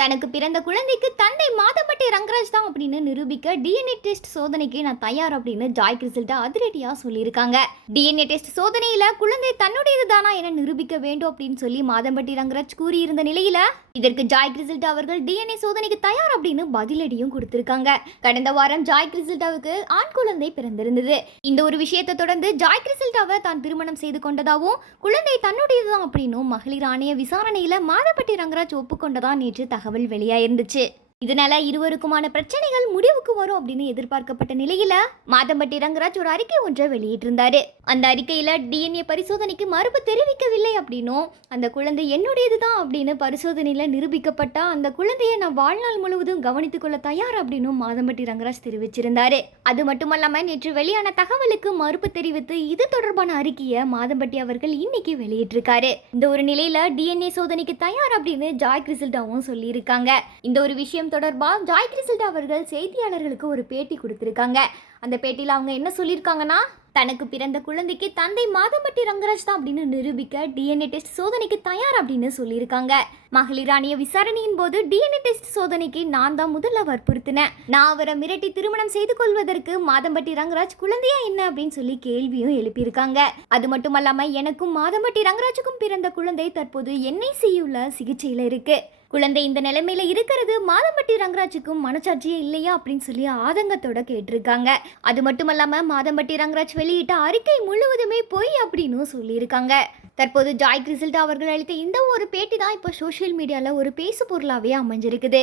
தனக்கு பிறந்த குழந்தைக்கு தந்தை மாதம்பட்டி ரங்கராஜ் தான் அப்படின்னு நிரூபிக்க டிஎன்ஏ டெஸ்ட் சோதனைக்கு நான் தயார் அப்படின்னு ஜாய் கிரிசல்ட்டா அதிரடியா சொல்லியிருக்காங்க. டிஎன்ஏ டெஸ்ட் சோதனையில குழந்தை தன்னுடையது தானா என நிரூபிக்க வேண்டும் அப்படின்னு சொல்லி மாதம்பட்டி ரங்கராஜ் கூறியிருந்த நிலையில இதற்கு ஜாய் கிரிசல்ட் அவர்கள் டிஎன்ஏ சோதனைக்கு தயார் அப்படின்னு பதிலடியும் கொடுத்திருக்காங்க. கடந்த வாரம் ஜாய் கிரிசல்டாவுக்கு ஆண் குழந்தை பிறந்திருந்தது. இந்த ஒரு விஷயத்தை தொடர்ந்து ஜாய் கிரிசல்டாவை தான் திருமணம் செய்து கொண்டதாகவும் குழந்தை தன்னுடையதுதான் அப்படின்னும் மகளிர் ஆணைய விசாரணையில மாதப்பட்டி ரங்கராஜ் ஒப்புக்கொண்டதா நேற்று தகவல். வெளியாயிருந்துச்சு. இதனால இருவருக்குமான பிரச்சனைகள் முடிவுக்கு வரும் அப்படின்னு எதிர்பார்க்கப்பட்ட நிலையில மாதம்பட்டி ரங்கராஜ் ஒரு அறிக்கை ஒன்றை வெளியிட்டிருந்தாரு. அந்த அறிக்கையில டிஎன்ஏ பரிசோதனைக்கு மறுப்பு தெரிவிக்கவில்லை அப்படின்னும் அந்த குழந்தை என்னுடையது தான் அப்படின்னு பரிசோதனையில நிரூபிக்கப்பட்டா அந்த குழந்தையை நான் வாழ்நாள் முழுவதும் கவனித்துக் கொள்ள தயார் அப்படின்னும் மாதம்பட்டி ரங்கராஜ் தெரிவிச்சிருந்தாரு. அது மட்டுமல்லாம நேற்று வெளியான தகவலுக்கு மறுப்பு தெரிவித்து இது தொடர்பான அறிக்கையை மாதம்பட்டி அவர்கள் இன்னைக்கு வெளியிட்டிருக்காரு. இந்த ஒரு நிலையில டிஎன்ஏ சோதனைக்கு தயார் அப்படின்னு ஜாய் கிரிசில்டாவும் சொல்லியிருக்காங்க. இந்த ஒரு விஷயம் தொடர்பாக ஜாய் கிறிசல்டா அவர்கள் செய்தியாளர்களுக்கு ஒரு பேட்டி கொடுத்துருக்காங்க. அந்த பேட்டியில் அவங்க என்ன சொல்லியிருக்காங்கன்னா தனக்கு பிறந்த குழந்தைக்கு தந்தை மாதம்பட்டி ரங்கராஜ் தான் அப்படின்னு நிரூபிக்க டிஎன்ஏ டெஸ்ட் சோதனைக்கு தயார் அப்படின்னு சொல்லியிருக்காங்க. மகளிர் ஆணைய விசாரணையின் போது டிஎன்ஏ டெஸ்ட் சோதனைக்கு நான் தான் முதல்ல வற்புறுத்தினேன். நான் அவரை மிரட்டி திருமணம் செய்து கொள்வதற்கு மாதம்பட்டி ரங்கராஜ் குழந்தையா என்ன அப்படின்னு சொல்லி கேள்வியும் எழுப்பியிருக்காங்க. அது மட்டுமல்லாம எனக்கும் மாதம்பட்டி ரங்கராஜுக்கும் பிறந்த குழந்தை தற்போது என்ஐசியுள்ள சிகிச்சையில இருக்கு. குழந்தை இந்த நிலைமையில இருக்கிறது மாதம்பட்டி ரங்கராஜுக்கும் மனச்சாட்சியே இல்லையா அப்படின்னு சொல்லி ஆதங்கத்தோட கேட்டிருக்காங்க. அது மட்டுமல்லாம மாதம்பட்டி ரங்கராஜ் வெளியிட்ட அறிக்கை முழுவதுமே பொய் அப்படின்னு சொல்லியிருக்காங்க. தற்போது ஜாய் கிறிசல்டா அவர்கள் அளித்த இந்த ஒரு பேட்டி தான் இப்போ சோஷியல் மீடியாவில் ஒரு பேசு பொருளாகவே அமைஞ்சிருக்குது.